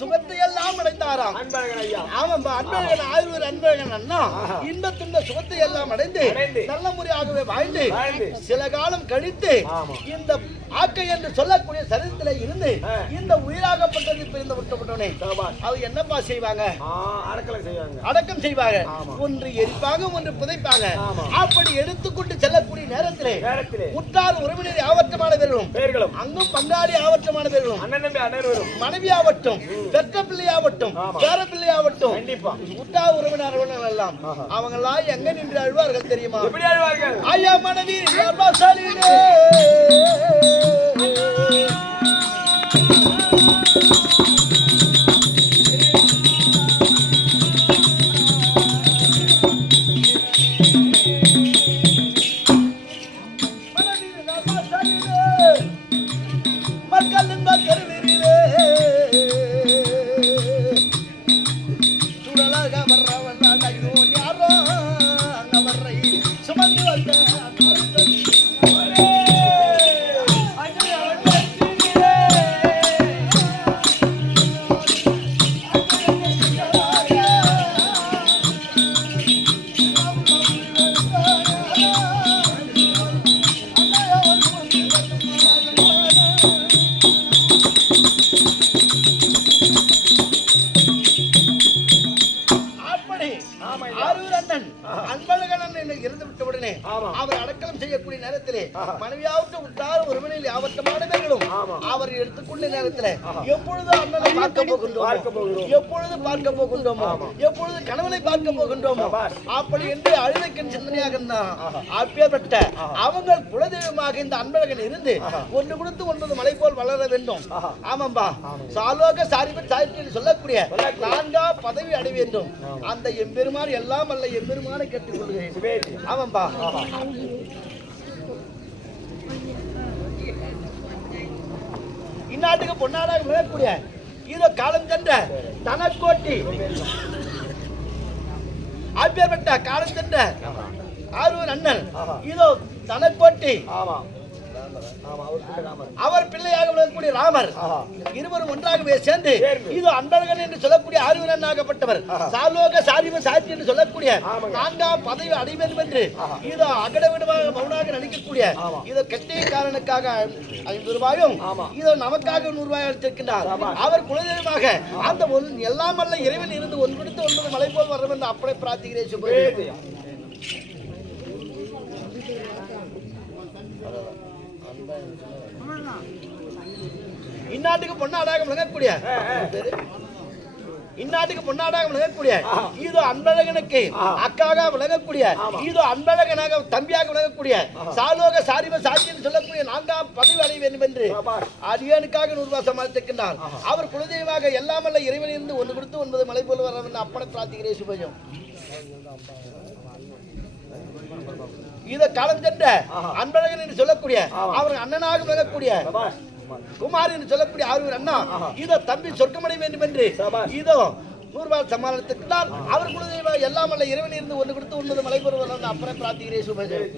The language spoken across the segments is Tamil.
சுகத்தை எல்லாம் அடைந்தாராம் அன்பழகன் ஆயுர்வேத அன்பழகன் அண்ணா இன்பத்துள்ள சுகத்தை எல்லாம் அடைந்து நல்ல முறையாகவே வாழ்ந்து சில காலம் கழித்து இந்த ஆக்கை என்று சொல்லக்கூடிய சரீரத்திலே இருந்து இந்த உயிராகப்பட்டது பிரிந்து விட்டப்பட்டவனே அது என்னப்பா செய்வாங்க? அடக்கம் செய்வாங்க. ஒன்று எரிப்பாங்க, ஒன்று புதைப்பாங்க. அப்படி எடுத்துக்கொண்டு செல்லக்கூடிய நேரத்திலே உற்றார் உறவினர் ஆவற்றமானவர்களும் அங்கும் பங்காளி ஆவற்றமானவர்களும் மனைவி ஆவட்டும் பெற்ற பிள்ளை ஆவட்டும் பேர பிள்ளை ஆவட்டும் உற்றார் உறவினர்கள் எல்லாம் அவங்க எல்லாம் எங்க நின்று அழுவார்கள் தெரியுமா? ஐயா மனைவி அவர் அடக்கம் செய்யக்கூடிய நேரத்திலே மனைவியாவுக்கு உற்றார் உறவினர் ஆவட்டமானவர்களும் அவர் எடுத்துக்கொண்ட நேரத்திலே எப்பொழுது அண்ணனை பார்க்க போகின்றோம், எப்பொழுது பார்க்க போகின்றோமோ, எப்பொழுது கணவனை பார்க்க போகின்றோமோ அப்படி என்று அழுதைக்கன் சிந்தனையாக இருந்தான். அப்பேற்பட்ட அவங்க குலதெய்வமாக இந்த அன்பழகன் இருந்து ஒன்று கொடுத்து 9 மலை போல் வளர வேண்டும். ஆமாம்பா சாலோக சாரிபன் சாய்த்து சொல்லக்கூடிய 4ஆம் பதவி அடைய வேண்டும். அந்த எம்பெருமான் எல்லாம் அல்ல எம்பெருமானை கேட்டுக் கொள்கிறேன். ஆமாம்பா இந்நாட்டுக்கு பொன்னாடாக விழக்கூடிய இதோ காலம் சென்ற தனக்கோட்டி அப்பேற்பட்ட காலம் சென்ற ஆரூர் அண்ணன் இதோ தனக்கோட்டி அவர் பிள்ளையாக விளங்கக்கூடிய ராமர் இருவரும் ஒன்றாகவே சேர்ந்து இது அன்பழகன் என்று சொல்லக்கூடிய ஆறுவனாகப்பட்டவர் சாலோக சாரிம சாட்சி என்று சொல்லக்கூடிய 4ஆம் பதவி அடைய வேண்டும் என்று இது அகடவிடமாக மௌனாக நடிக்கக்கூடிய இது கெட்டியக்காரனுக்காக 50 ரூபாயும் இது நமக்காக 100 ரூபாய் அளித்திருக்கின்றார். அவர் குலதெய்வமாக அந்த எல்லாம் அல்ல இறைவன் இருந்து 1 கொடுத்து 9 மலை போல் வரும் என்று அப்படியே பிரார்த்திக்கிறேன். சுப இந்நாட்டுக்கு பொன்னாடாக விளங்கக்கூடிய இதோ அன்பழகனுக்கு அக்காக விளங்கக்கூடிய இதோ அன்பழகனாக தம்பியாக விளங்கக்கூடிய சாலோக சாரிம சாட்சி சொல்லக்கூடிய 4ஆம் பதவி அடைய வேண்டும் என்று அடியனுக்காக 100 ரூபாய் சமாளித்திருக்கின்றார். அவர் குலதெய்வமாக எல்லாமல்ல இறைவன் இருந்து 1 கொடுத்து 9 மலை போல வர வேண்டும் அப்பனை பிரார்த்திக்கிறேன். சுபஜம் இத காலம் சென்ற அன்பழகன் என்று சொல்லக்கூடிய அவர் அண்ணனாக விளங்கக்கூடிய குமார் என்று சொல்லக்கூடிய ஆரூர் அண்ணா இதோ தம்பி சொர்க்கமடை வேண்டும் என்று இதோ 100 ரூபாய் சமாளித்திருக்கிறார். அவர் குலதெய்வ எல்லாம் அல்ல இறைவன் இருந்து 1 கொடுத்து 9 மலை போல வர அப்புறம் பிரார்த்திக்கிறேன். சுபஜம்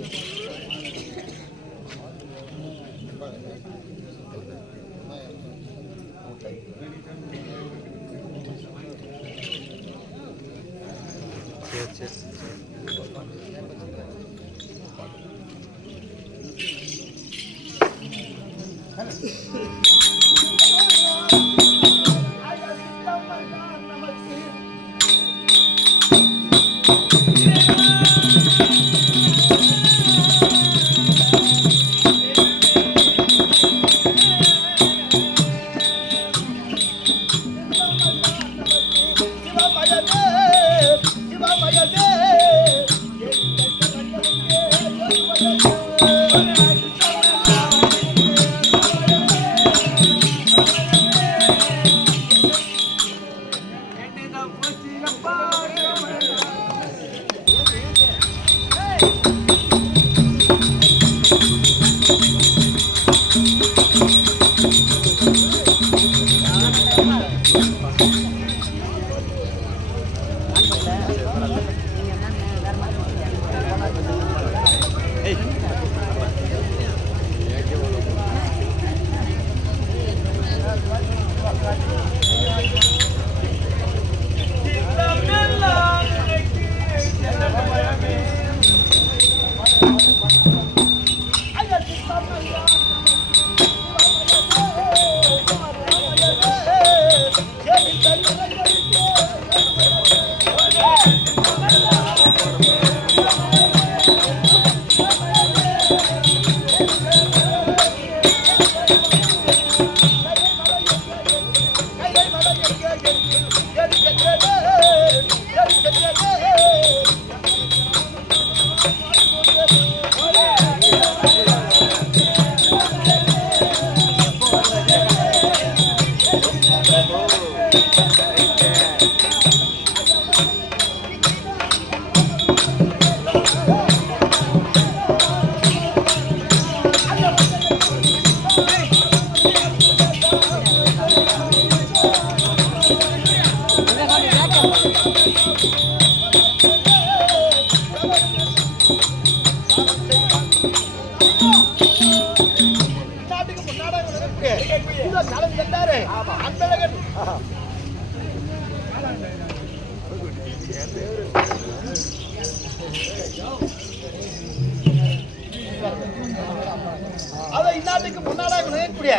அதை இந்நாட்டுக்கு முன்னாளாக நினைக்கக்கூடிய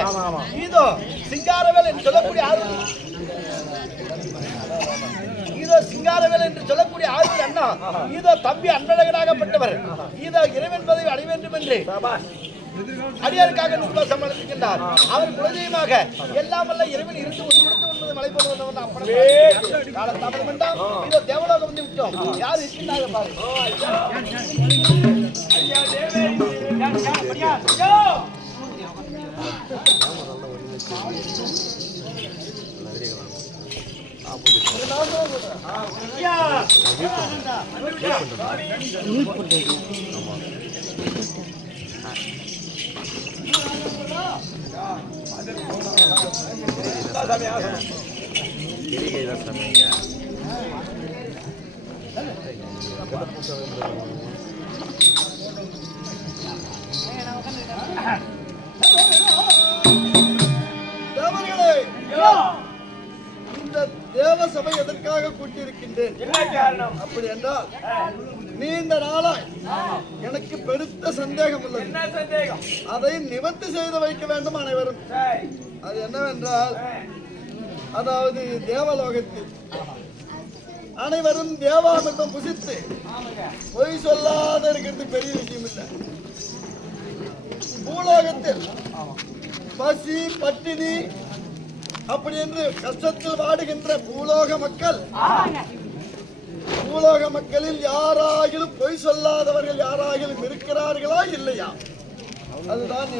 இதோ சிங்காரவேல் என்று சொல்லக்கூடிய இதோ சிங்காரவேல் என்று சொல்லக்கூடிய ஆயுள் அண்ணா இதோ தம்பி அன்பழகனாகப்பட்டவர் இதோ இறைவன் பதவி அடைய வேண்டும் என்று அடியாருக்காக நூல்வாசம் அளிக்கின்றார். அவர் குலதெய்வமாக எல்லாம் வல்ல இறைவன் இருந்து ஒன்று கொடுத்து ஒன்பது மலை போல வந்தவன் காலத்தாமதம் வேண்டாம். இதோ தேவலோகம் வந்து விட்டோம். யார் இருக்கின்றாங்க பாருங்க. இந்த தேவ சபை எதற்காக கூட்டியிருக்கின்றேன் அப்படி என்றால் நீண்ட நாளாய் எனக்கு பெருத்த சந்தேகம் உள்ளது. அதை நிவர்த்தி செய்து வைக்க வேண்டும் அனைவரும். அது என்னவென்றால் அதாவது தேவலோகத்தில் அனைவரும் தேவாமிர்தம் புசித்து பொய் சொல்லாத இருக்கிறது பெரிய விஷயம் இல்லை. பூலோகத்தில் பசி பட்டினி அப்படி என்று கஷ்டத்தில் வாடுகின்ற பூலோக மக்களில் யாராகிலும் பொய் சொல்லாதவர்கள் யாராகிலும் இருக்கிறார்களா இல்லையா? அதுதான்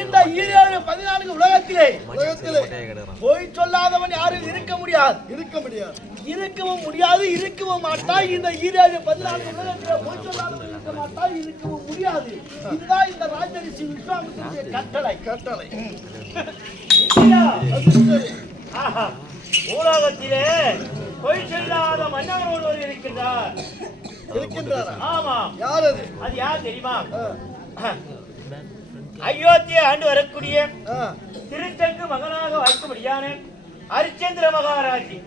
இந்த 14 உலகத்திலே பொய் சொல்லாதவன் யாரும் இருக்க முடியாது. இருக்கவும் முடியாது, இருக்கவும் மாட்டாய். இந்த 14 உலகத்திலே பொய் சொல்லாதவன் இருக்க மாட்டாய், இருக்கவும் முடியாது. இதுதான் இந்த ராஜரிஷி விஸ்வாமித்திரனுடைய கட்டளை. உலகத்திலே பொய் சொல்லாத மன்னன் ஒருவர் இருக்கின்றார். ஆமா. யார் அது? அது யார் தெரியுமா? அயோத்தியை ஆண்டு வரக்கூடிய திருச்செங்கு மகனாக வாய்க்கும்படியான ஹரிச்சந்திர மகாராஜி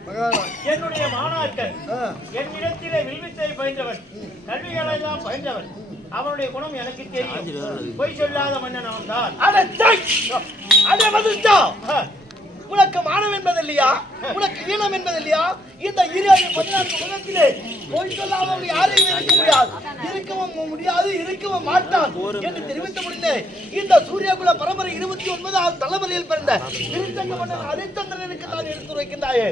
என்னுடைய மாணாக்கன். என்னிடத்திலே வில்வித்தை பயின்றவன், கல்விகளை எல்லாம் பயின்றவன். அவனுடைய குணம் எனக்கு தெரியும். பொய் சொல்லாத மன்னன் அவன் தான். உனக்கு மானம் என்பது இல்லையா? உனக்கு ஈனம் என்பது இல்லையா? இந்த 14 உலகத்திலே பொய் சொல்லாதவர்கள் யாரையும் இருக்க முடியாது, இருக்கவும் மாட்டான் என்று தெரிவித்த முடிந்தே இந்த சூரியகுல பரம்பரை 29 தலைமுறையில் பிறந்த திருச்செங்க மன்னன் ஹரிச்சந்திரனுக்கு நான் எடுத்து வைக்கின்றாயே.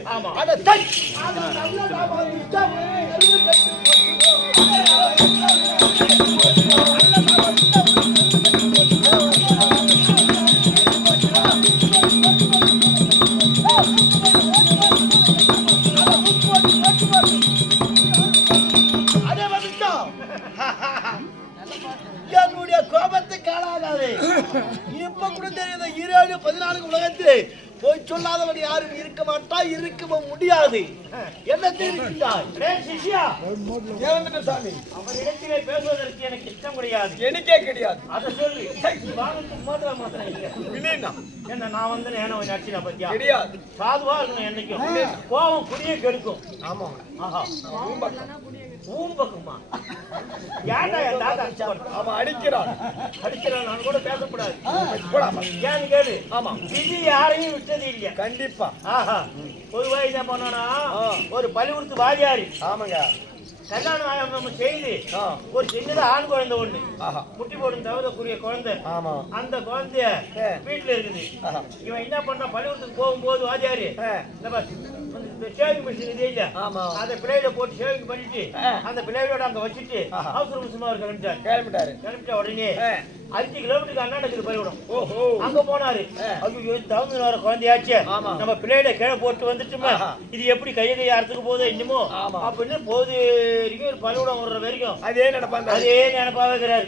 என்னுடைய கோபத்துக்கு ஆளாகாதே. இப்ப கூட தெரியுது 14 உலகத்திலே பொய் சொல்லாதவன் யாரும் இருக்க மாட்டா, இருக்கவும் முடியாது. என்ன தெரிவிக்கின்றாய்? அவரிடத்திலே பேசுவதற்கு எனக்கு இஷ்டம் கிடையாது. எனக்கே கிடையாது. அதை சொல்லி என்ன நான் வந்து ஏன்னா நடிச்சினா பத்தியா சாதுவா இருக்கணும். என்னைக்கும் கோபம் குடியே கெடுக்கும். ஆமா. ஆஹா ஊம்பக்குமா ஏன்டா என் தாத்தா அவன் அடிக்கிறான். நான் கூட பேசக்கூடாது போடாம. ஏன்னு கேளு. ஆமா, விதி யாரையும் விட்டது இல்லையா? கண்டிப்பா. ஆஹா, பொதுவாக என்ன பண்ணோம்னா ஒரு பள்ளிக்கூடத்து வாதியாரி ஆமாங்க கல்யாணம் நம்ம செய்து ஒரு சின்னதா ஆண் குழந்தை ஒண்ணு முட்டி போடும் தவிரக்கூடிய குழந்தை. ஆமா. அந்த குழந்தைய வீட்டுல இருக்குது. இவன் என்ன பண்றான், பள்ளிக்கூடத்துக்கு போகும்போது வாதியாரி ஷேவிங் மிஷின் இதே இல்ல, அந்த பிள்ளையில போட்டு ஷேவிங் பண்ணிட்டு அந்த பிள்ளையோட அங்க வச்சுட்டு அவசர அவசரமா கிளம்பிட்ட உடனே 5 கிலோமீட்டருக்கு அண்ணாடத்துக்கு பள்ளிக்கூடம். அங்க போனாரு. ஐயோ, தகுந்த வர குழந்தையாச்சு, நம்ம பிள்ளையில கீழே போட்டு வந்துட்டுமா, இது எப்படி கையை அறுத்துக்கு போதோ இன்னுமோ அப்படின்னு போது ஒரு பள்ளிக்கூடம் விடுற வரைக்கும் அதே நினைப்பா வைக்கிறாரு.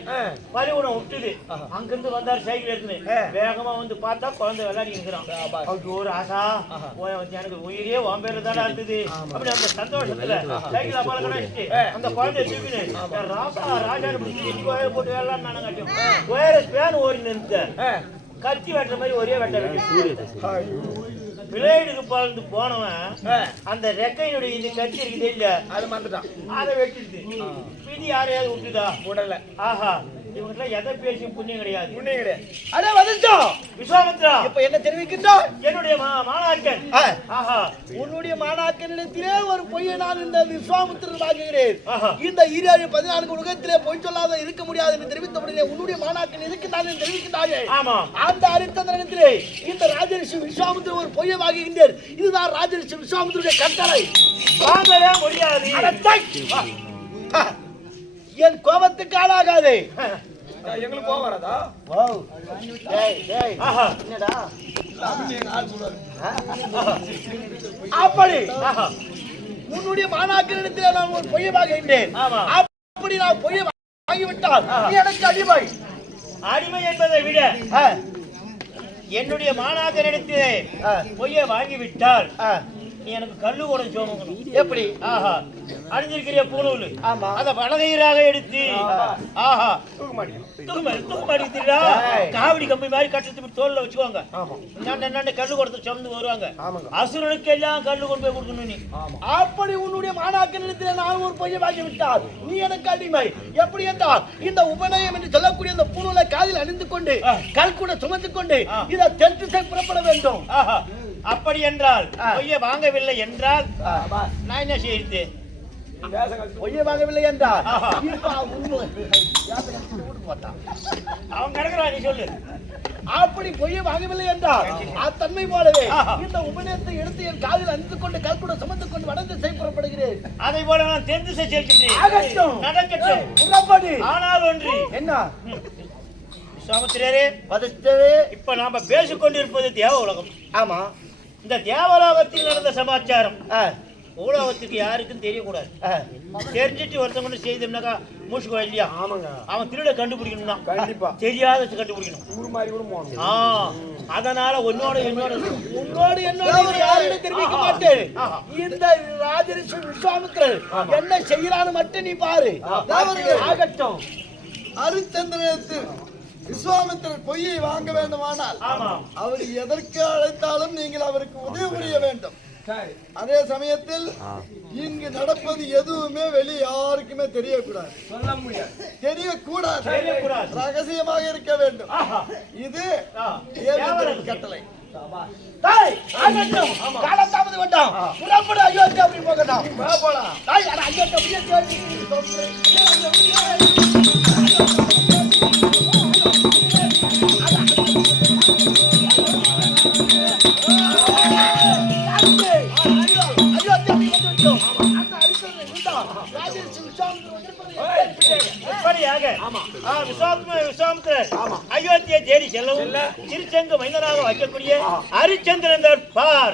பள்ளிக்கூடம் விட்டுது. அங்கிருந்து வந்தாரு சைக்கிள் எடுத்துன்னு. வேகமா வந்து பார்த்தா குழந்தை விளையாடி இருக்கிறான். ஒரு ஆசா எனக்கு உயிரே உன் தானே இருந்தது அப்படி அந்த சந்தோஷத்துல சைக்கிள் அப்பால கணச்சிட்டு அந்த குழந்தைய தூக்கின்னு ராஜா போட்டு வேளாண் நானும் காட்டியும் பேன் ஓடி நிறுத்த கத்தி வெட்டுற மாதிரி ஒரே வெட்ட பிளேடுக்கு பறந்து போனவன் அந்த ரெக்கையினுடைய இது கத்தி இருக்குது இல்ல, அது மறந்துட்டான். அதை வெட்டிடுது. விதி யாரையாவது விட்டுதா? உடல. ஆஹா, இவங்க எதை பேசி புண்ணியம் கிடையாது. அடே வந்துட்டோம் விஸ்வாமித்ரா. இப்ப என்ன தெரிவிக்கின்றோம்? என்னுடைய மாணாக்கன். ஆஹா, உன்னுடைய மாணாக்கனிடத்திலே ஒரு பொய்யை நான் இந்த விஸ்வாமித்திரர் வாங்குகிறேன். இந்த 14 உலகத்திலே பொய் சொல்லாத இருக்க முடியாது என்று தெரிவித்த உடனே உன்னுடைய மாணாக்கன் இருக்கின்றான் என்று தெரிவிக்கின்றார்கள். ஆமா, அந்த அரித்தந்திரத்திலே இந்த ராஜரிஷி விஸ்வாமித்திரர் ஒரு பொய்யை வாங்குகின்றேன். இதுதான் ராஜரிஷி விஸ்வாமித்திரருடைய கட்டளை. வாங்கவே முடியாது. என் கோபத்துக்கு ஆளாகாதே. எங்களுக்கு கோபம் வராதா? என்னடா அப்படி உன்னுடைய மாணாக்கரிடத்தில் நான் ஒரு பொய்யை வாங்குகின்றேன். அப்படி நான் பொய்யை வாங்கிவிட்டால் எனக்கு அடிமை. அடிமை என்பதை விட என்னுடைய மாணாக்கரிடத்திலே பொய்யை வாங்கிவிட்டால் நீ எனக்கு கல்லு கூட சோமக்கணும். எப்படி? ஆஹா, அணிஞ்சிருக்கிற பூணூல் அத பலகையராக எடுத்து ஆஹா தூக்குமாடிக்கிறா காவடி கம்பி மாதிரி கட்டத்து தோல்ல வச்சுக்கோங்க. கல்லு கொடுத்து சுமந்து வருவாங்க. அசுரனுக்கு எல்லாம் கல்லு கொண்டு போய் கொடுக்கணும் நீ. அப்படி உன்னுடைய மாணாக்கரிடத்தில் நான் ஒரு பொய்யை வாங்கி விட்டால் நீ எனக்கு அடிமை. எப்படி என்றால் இந்த உபநயம் என்று சொல்லக்கூடிய இந்த பூணூலை காதில் அணிந்து கொண்டு கல் கூட சுமந்து கொண்டு இதை தென் திசை புறப்பட வேண்டும். அப்படி என்றால் பொய்யை வாங்கவில்லை என்றால் நான் என்ன செய்யுது? பொய்யை வாங்கவில்லை என்றால் அவன் கிடக்குறான். நீ சொல்லு. அப்படி பொய்யை வாங்கவில்லை என்றால் அத்தன்மை போலவே இந்த உபநயத்தை எடுத்து என் காதில் அணிந்து கொண்டு கல்குட சுமந்து கொண்டு வட திசை புறப்படுகிறேன். அதை போல நான் தென் திசை செல்கின்றேன். நடக்கட்டும். புறப்படு. ஆனால் ஒன்று என்ன விஸ்வாமித்திரரே, இப்ப நாம பேசிக்கொண்டிருப்பது தேவ உலகம். ஆமா, இந்த தேவலோகத்தில் நடந்த சமாச்சாரம் உலகத்துக்கு யாருக்கும் தெரியக்கூடாது. தெரிஞ்சிட்டு ஒருத்தவங்க செய்தோம்னாக்கா மூச்சுக்கோ இல்லையா? அவன் திருட கண்டுபிடிக்கணும்னா கண்டிப்பா தெரியாத கண்டுபிடிக்கணும். அதனால உன்னோட யாருமே தெரிவிக்க மாட்டேன். இந்த ராஜரிஷி விஸ்வாமித்திரர் என்ன செய்யறான்னு மட்டும் நீ பாரு. ஆகட்டும். அரிச்சந்திரத்தில் விஸ்வாமித்திரர் பொய்யை வாங்க வேண்டுமானால் அவர் எதற்கு அழைத்தாலும் நீங்கள் அவருக்கு உதவி புரிய வேண்டும். அதே சமயத்தில் இங்கு நடப்பது எதுவுமே வெளியே யாருக்குமே தெரியக்கூடாது. சொல்ல முடியாது, தெரியக்கூடாது, ரகசியமாக இருக்க வேண்டும். இது கட்டளை. காலத்தாவது வேண்டாம். புறப்பட அயோத்தி அப்படி போகலாம். போகலாம். அயோத்தி விஸ்வாமித்திரர் அயோத்தியை தேடி செல்லவும் திருச்செங்கு மைந்தனாக வைக்கக்கூடிய ஹரிச்சந்திரன் தர்பார்.